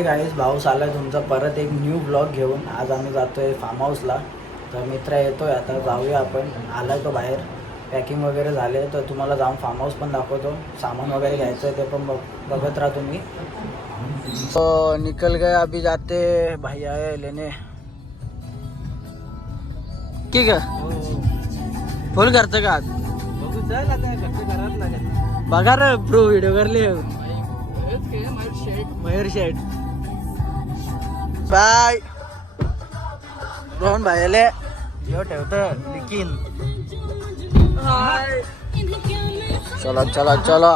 Hi guys, भाऊस आला तुमचा परत एक न्यू ब्लॉग घेऊन. आज आम्ही जातोय फार्म हाऊसला. तर मित्र येतोय, आता जाऊया आपण. आलाय तो बाहेर, पॅकिंग वगैरे झाले. तर तुम्हाला जाऊन फार्म हाऊस पण दाखवतो. सामान वगैरे घ्यायचं आहे ते पण बघत राहा तुम्ही. तो निकल गए, अभी जाते भाई आए लेने. ठीक आहे, फुल करतं का आज? बघा रे ब्रो, व्हिडिओ करले मयूर शेट. बाय रोहन भाईले यो ठेवतं लिखीन. चला चला चला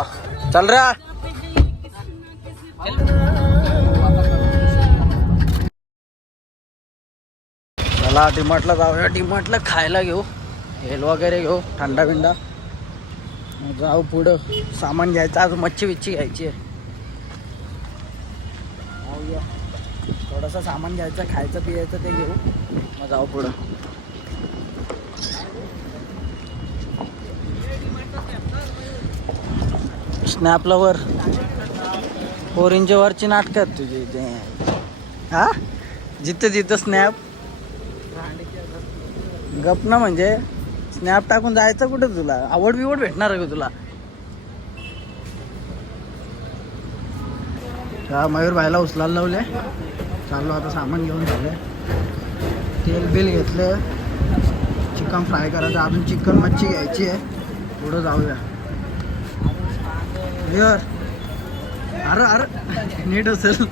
चल रे. चला डीमार्टला जाऊया. डीमार्टला खायला घेऊ, हेल वगैरे घेऊ, थंडा बिंडा. जाऊ पुढं. सामान घ्यायचं, आज मच्छी बिच्छी घ्यायची आहे. थोडंसं सामान घ्यायचं, खायचं पियायचं ते घेऊ, मग जाऊ पुढं. स्नॅपला वर 4 इंच वरची नाटकात तुझी इथे. हा, जिथं जिथं स्नॅप गप ना. म्हणजे स्नॅप टाकून जायचं कुठं? तुला आवड बिवड भेटणार आहे का तुला? हा, मयूर भाईला उचलायला लावले. चाललो आता, सामान घेऊन झालं. तेल बिल घेतलं. चिकन फ्राय करायचं, अजून चिकन मच्छी घ्यायची आहे. पुढं जाऊया. अरे अरे नीट असेल.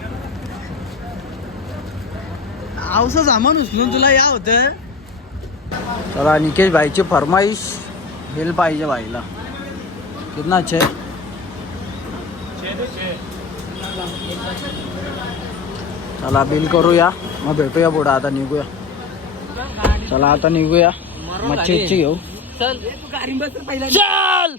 आवसं सामान उचलून तुला या होतं. चला, निकेश भाईची फरमाईश बिल पाहिजे भाईला. कितना छे? चला बिल करूया, मग भेटूया पुढं. आता निघूया. चला आता निघूया, मच्छी उच्ची घेऊ. चल चल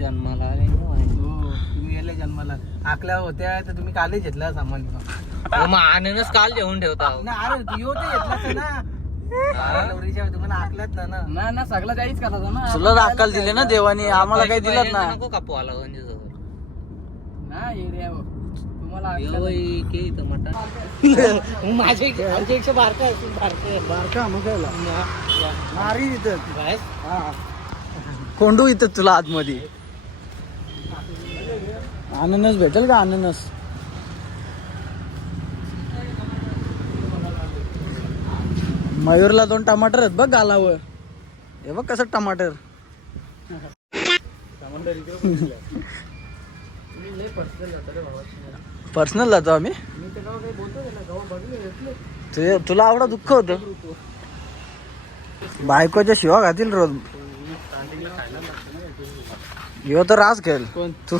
जन्माला जन्माला आकल्या होत्या तर तुम्ही कालच घेतला सामान. मग आणूनच काल जेवून ठेवता ना. अरे तू ते घेतलास ना, तुम्हाला आकल्यात ना ना सगळं काहीच करायचं ना. तुला अक्कल दिले ना देवानी, आम्हाला काही दिलत ना. नको कापू आला ना एरिया तुम्हाला माझ्यापेक्षा बारका मग मारी इथं. कोंडू इथं तुला आतमध्ये. अननस भेटेल का? अननस मयूरला 2 टमाटर आहेत बघ गालावर. हे बघ कसं टमाटर. पर्सनल जातो आम्ही. तुला आवडा दुःख होत. बायकोच्या शिवा घातील रोज. यो तर राज खेळ तू.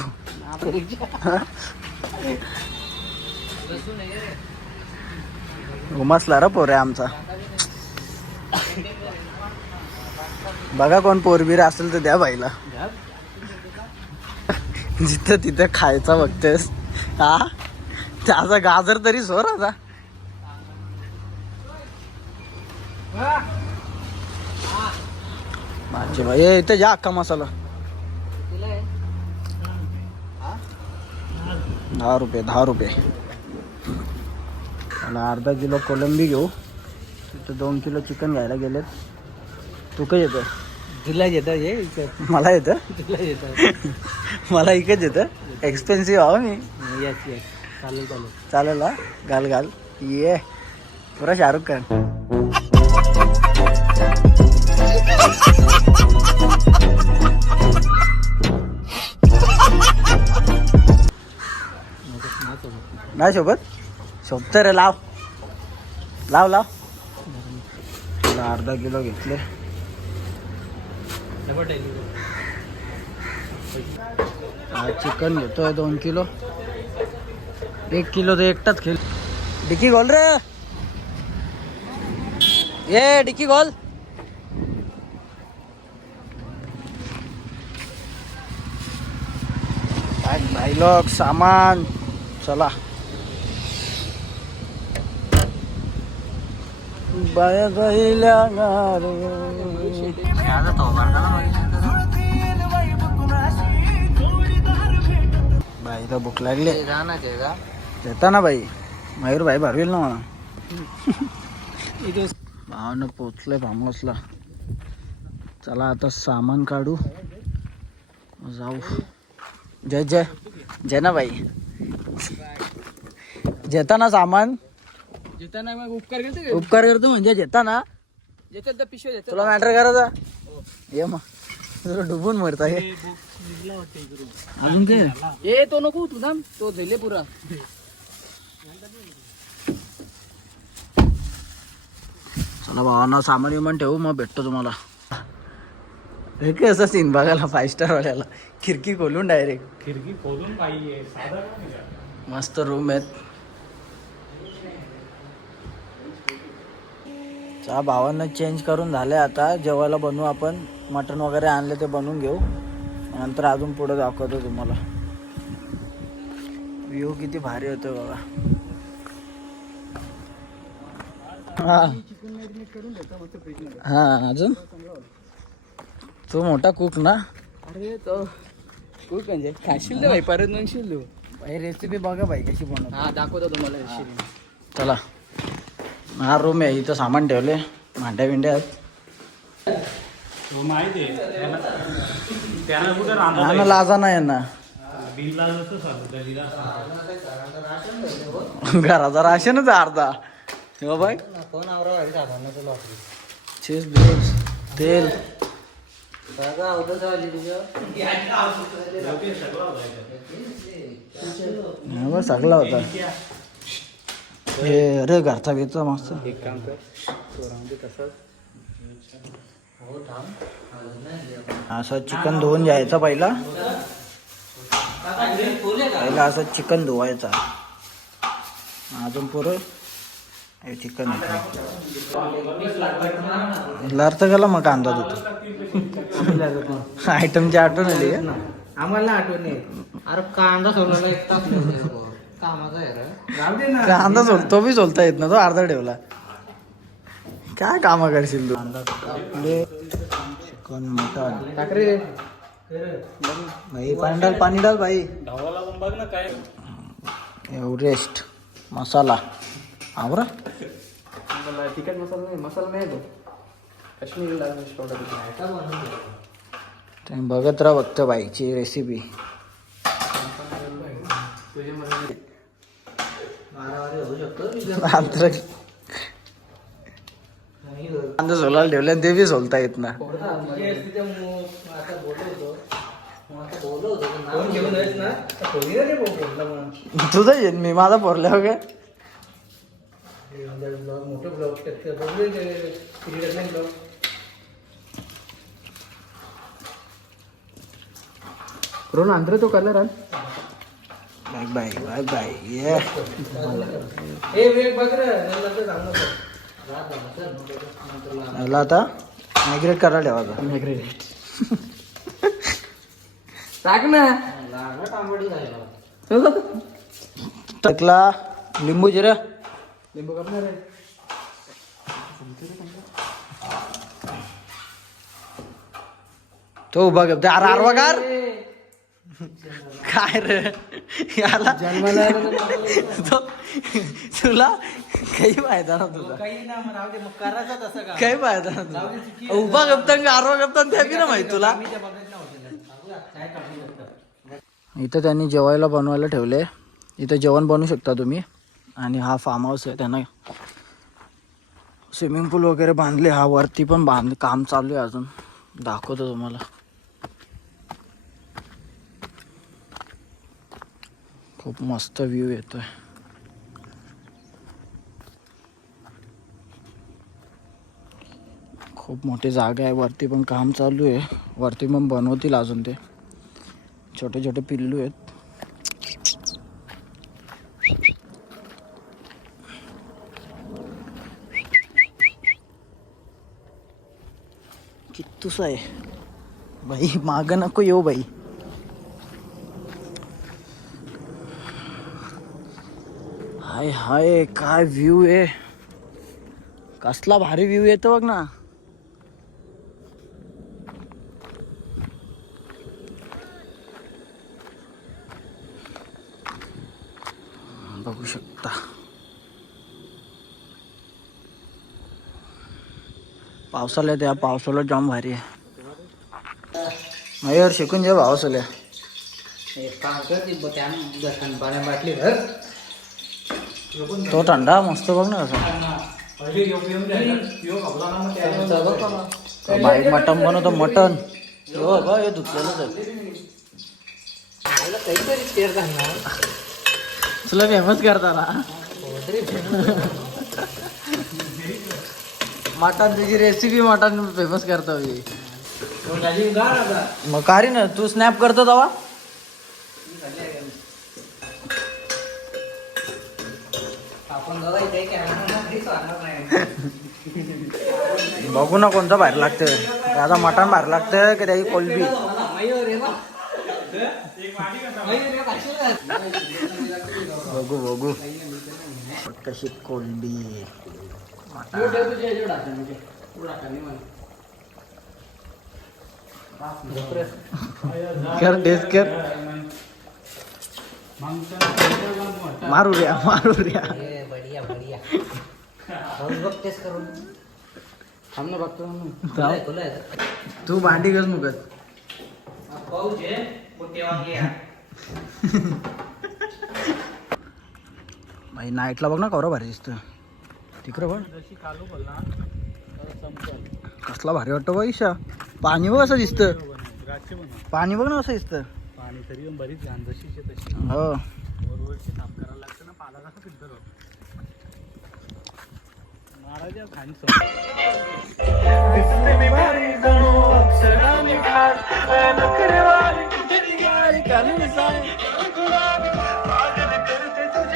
घुमसला रा पोर आहे आमचा. बघा कोण पोरबीर असेल तर द्या बाईला. जिथं तिथं खायचा बघतेस. हा, त्याचा गाजर तरी सोर आता. माझी बाई इथं जा अख्खा मसाला 10 रुपये 10 रुपये. मला अर्धा किलो कोलंबी घेऊ. तिथं 2 किलो चिकन घ्यायला गेलेत. तू काय येतं? तुला येतं? मला येतं? तुला येतं? मला इकच येतं. एक्सपेन्सिव्ह आहो मी. येस येस, चालेल चालेल चालेल. हा, घाल घाल. ये पुरा शाहरुख खान. नाही सोबत सोबत रे. लाव लाव लाव. अर्धा किलो घेतले. चिकन घेतोय 2 किलो. 1 किलो तर एकटाच खेळ. डिकी गोल रे, ये डिकी गोल. भाई लोग सामान. चला बाया गायल्या गारे. बाई तर भूक लागली. येता ना बाई, मयूर भाई भरवेल ना मला. भावानं पोचलंय फार्म हाऊसला. चला आता सामान काढू, जाऊ. जय जय जय ना बाई. जेताना सामान जेताना मग उपकार उपकार करतो म्हणजे जेताना जेतात पिशव्या तुला मॅटर करायचा ये मग तुला डुबून मरता हे. अजून काय ए तो नको तू थांब, तो दिले पुरा. चला भावांना सामान विमान ठेवू, मग भेटतो तुम्हाला. हे काय असं सीन बघायला 5 स्टार वाल्याला. खिडकी खोलून डायरेक्ट खिडकी खोलून पाहिजे. मस्त रूम आहेत. चहा भावांना चेंज करून झाले. आता जेवायला बनवू आपण. मटण वगैरे आणले ते बनवून घेऊ, नंतर अजून पुढे दाखवतो तुम्हाला. व्ह्यू किती भारी होतो बघा. हा हा अजून तू मोठा कुक ना. अरे तो कुक म्हणजे खाशील दे भाई, परत म्हणशील तू. भाई रेसिपी बघा भाई कशी बनवतो. हा दाखवतो तुम्हाला रेसिपी. चला हा रूम आहे, इथं सामान ठेवले, भांड्या बिंड्या आहेत. लाजा नाही ना घराचा राशनच अर्धा. बघ चीज बिल्स तेल सगळा होता हे. अरे घरचा बेचा मस्त. एक काम कर, असं चिकन धुवून घ्यायचं पहिला असं चिकन धुवायचा. अजून पुरं हे चिकन लढत गेला मग कांदा धुतो. आयटमची आठवण आली का आम्हाला आठवण नाही. अरे कांदा सोडला एक तास कामाचा आहे. कांदा सोलतो बी सोलता येत ना, तो अर्धा ठेवला. काय काम करशील तू. चिकन मटन ठाकरे भाई पाणी डाल भाई. बघ ना काय एव्हरेस्ट मसाला आवरा. तिखट मसाला नाही, मसाला नाही तो काश्मीरी लाल मिर्च पावडर. तुम्ही बघत राहा फक्त बाईची रेसिपी. कांदा सोलायला ठेवल्या ते बी सोलता येत ना. तुझं येईन मी माझा पोरल्या हो काय. रोहन आंध्र तो कलर आण. बाय बाय बाय बाय ये. याला आता मायग्रेट करायला ठेवायचा. मायग्रेट टाक ना. टकला लिंबू जिरा लिंबू करणार आहे. तो बघ आरवागार काय रे याला तुला काही फायदा ना तुझा. काही फायदा ना तुझा. उभा गप्तान आरवा गप्तान त्या बी ना माहिती तुला. इथं त्यांनी जेवायला बनवायला ठेवले. इथं जेवण बनवू शकता तुम्ही. आणि हा फार्म हाऊस आहे, त्यांना स्विमिंग पूल वगैरे बांधले. हा वरती पण काम चालू आहे अजून, दाखवतो तुम्हाला. खूप मस्त व्ह्यू येतोय. खूप मोठी जागा आहे. वरती पण काम चालू आहे. वरती पण बनवतील अजून. ते छोटे छोटे पिल्लू आहेत. कित्तूस आहे बाई, माग नको येऊ बाई. हाय हाय काय व्ह्यू आहे. कसला भारी व्ह्यू येतो बघ ना. बघू शकता पावसाला त्या पावसाला जाम भारी आहे. मयूर शिकून जे पावसाला तो थंडा मस्त बघ ना कसा. बाईक मटन बनवतो मटन. हो बघ हे धुतलेलंच आहे. तुला फेमस करता ना मटन तुझी रेसिपी मटन फेमस करतो मी. मग कारी ना तू स्नॅप करतो तेव्हा बघू ना कोणतं बाहेर लागतं. दादा मटण बाहेर लागतं की त्याची कोलबी. बघू बघू कशी कोलबी कर टेस्ट कर. मारू रे मारू रे. तू भांडी कस मुकत भाई नाईटला बघ ना कवरा भारी दिसत तिकडं बघ. कसला भारी वाटतं बघ ईशा. पाणी बघ असं दिसतं. पाणी बघ ना असं दिसतं. हो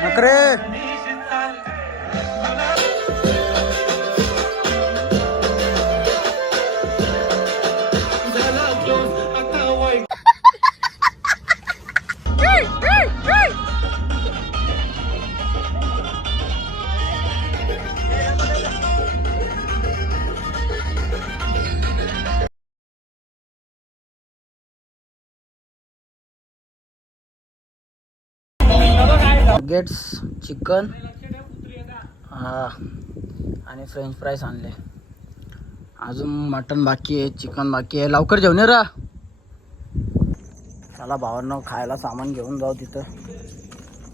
नखरे. गेट्स चिकन आणि फ्रेंच फ्राईज आणले. अजून मटन बाकी आहे चिकन बाकी आहे. लवकर जेवण रा. चला भावांनो खायला सामान घेऊन जाऊ. तिथं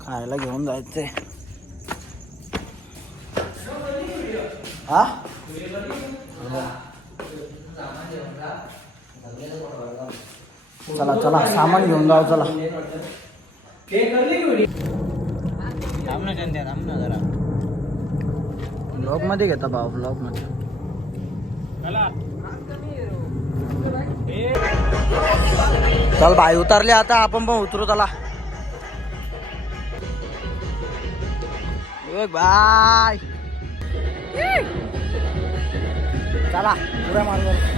खायला घेऊन जायचंय. हा चला चला सामान घेऊन जाऊ. चला ब्लॉग मध्ये घेता भाऊ. ब्लॉग मध्ये चल भाई उतरले आता आपण पण उतरू. चला बाय. चला पुरा मार्ग.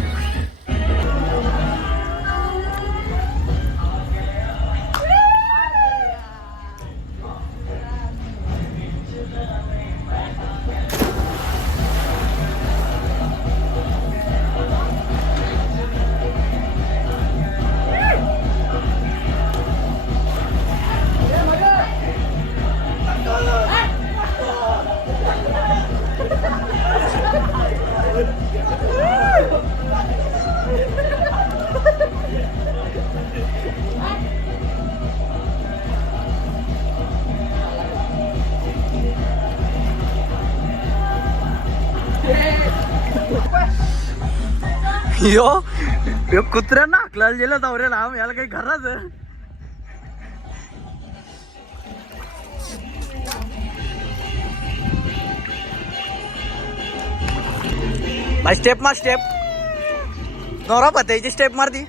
यो कुत्र्यांना हाकलायला गेलं दौऱ्याला. याला काही घराच भाई. स्टेप मार स्टेप. नवरा पत्याची स्टेप मार दी.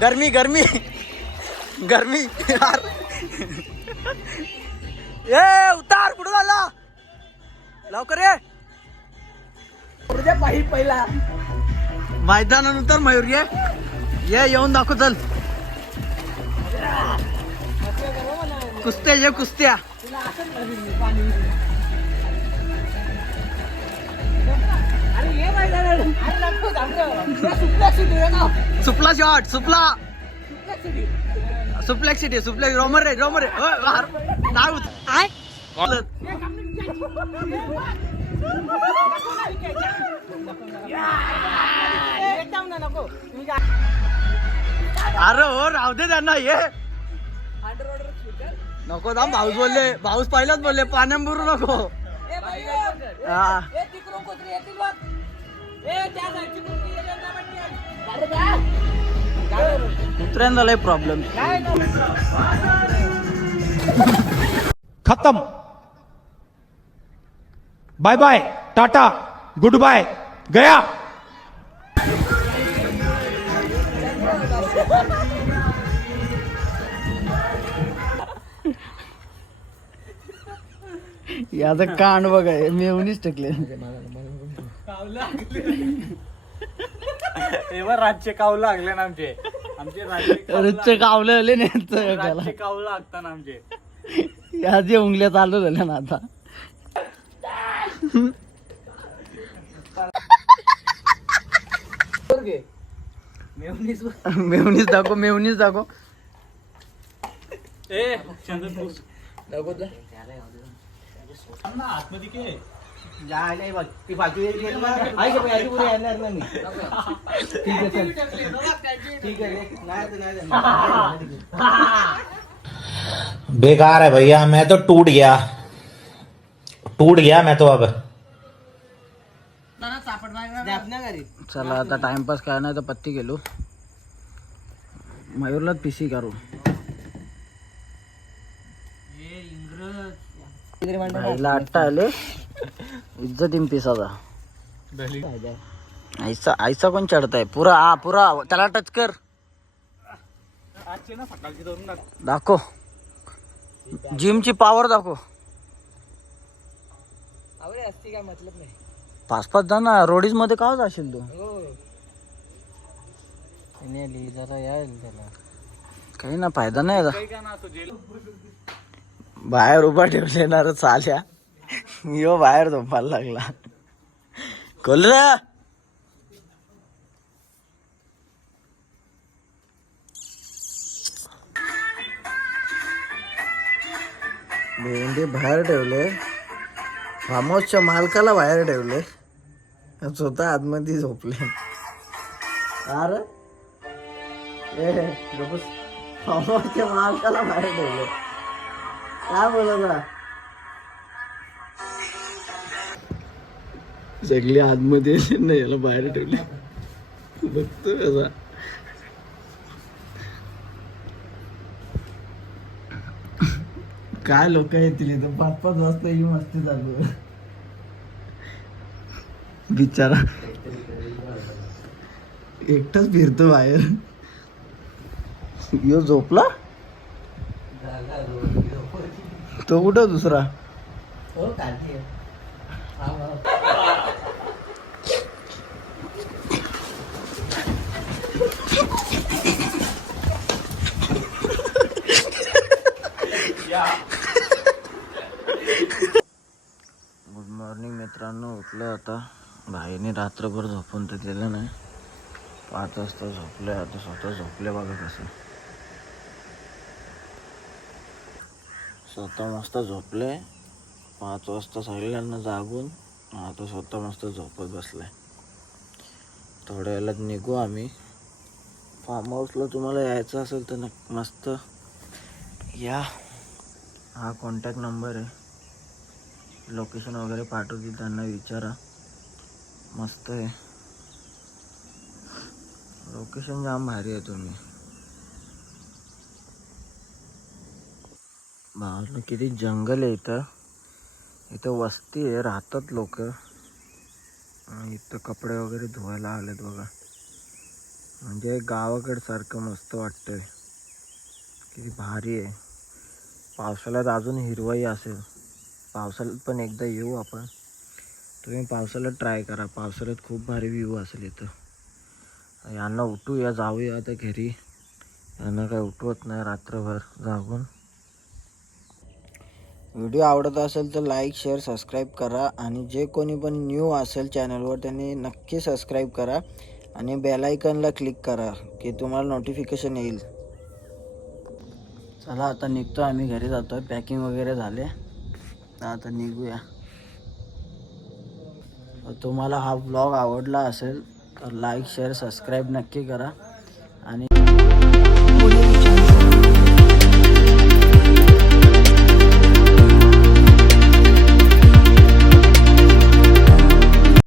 गर्मी गर्मी गर्मी यार. ए उतार कुठं झाला लवकर ये. पाहिजे पहिला मैदानानंतर मयूर ये येऊन दाखव. चल कुस्त्या ये कुस्त्या. सुपला शॉट सुपला सुप्लेक्स सिटी सुप्लेक्स रोमर रे नाव अरे हो राहू दे त्यांना ये नको दाम भाऊस बोलले भाऊस पहिलाच बोलले पाण्यात बुरू नको हा कुत्र्यांदा लय प्रॉब्लेम खत्म bye bye tata goodbye गया याचं कांड बघा मेवणीच टकले राज्य कावलं लागले ना आमचे रोजचे कावले आले नाही कावलं लागतात आमचे याचे उंगल्या चालू झाल्या ना आता मेवणीच दाखव मेवणीच दाखव बेकार है भैया मैं तो टूट गया मैं तो अब चला आता टाइमपास काय नाही तर पत्ती गेलो मयूरलाच पीसी करू आट्टा आले इज्जत पिसाचा आईचा आईचा कोण चढताय पुरा पुरा त्याला टच कर दाखव जिमची पॉवर दाखव पाच पाच जण रोडीज मध्ये का जाशील तू जरा यायला त्याला काही ना फायदा नाही बाहेर उभा ठेवलेणार चाल्या यो बाहेर झोपायला लागला खोल रे भेंडी बाहेर ठेवले फार्म हाऊसच्या मालकाला बाहेर ठेवले स्वतः आतमध्ये झोपले अरे फार्म हाऊसच्या मालकाला बाहेर ठेवले काय बोलत सगळी आतमध्ये नाही याला बाहेर ठेवले बघतो कसा काय लोक येतील इथं 5-5 वाजता ही मस्ती चालू आहे बिचारा एकटाच फिरतो बाहेर यो झोपला तो कुठं दुसरा गुड मॉर्निंग मित्रांनो उठलं आता भाईने रात्रभर झोपून तर दिलं नाही 5 वाजता झोपले आता स्वतः झोपले बघा कसं स्वतः मस्त झोपले 5 वाजता सगळ्यांना जागून आता स्वतः मस्त झोपत बसलाय थोड्या वेळात निघू आम्ही फार्म हाऊसला तुम्हाला यायचं असेल तर मस्त या हा कॉन्टॅक्ट नंबर आहे लोकेशन वगैरे पाठवतील त्यांना विचारा मस्त आहे लोकेशन जाम भारी आहे तुम्ही बाजूला किती जंगल आहे इथं वस्ती आहे राहतात लोक इथं कपडे वगैरे धुवायला आलेत बघा म्हणजे गावाकडसारखं मस्त वाटतंय किती भारी आहे पावसाळ्यात अजून हिरवाई असेल पावसाळ्यात पण एकदा येऊ आपण तुम्ही पावसाळ्यात ट्राय करा पावसाळ्यात खूप भारी व्ह्यू असेल इथं यांना उठूया जाऊया आता घरी यांना काय उठवत नाही रात्रभर जागून व्हिडिओ आवडत असेल तर लाईक शेअर सबस्क्राईब करा आणि जे कोणी पण न्यू असेल चॅनलवर त्यांनी नक्की सबस्क्राईब करा आणि बेल आयकॉनला क्लिक करा की तुम्हाला नोटिफिकेशन येईल. चला आता निघतो आम्ही, घरी जातोय. पॅकिंग वगैरे झाले, तर आता निघूया. तुम्हाला हा व्लॉग आवडला असेल तर लाईक शेअर सबस्क्राईब नक्की करा.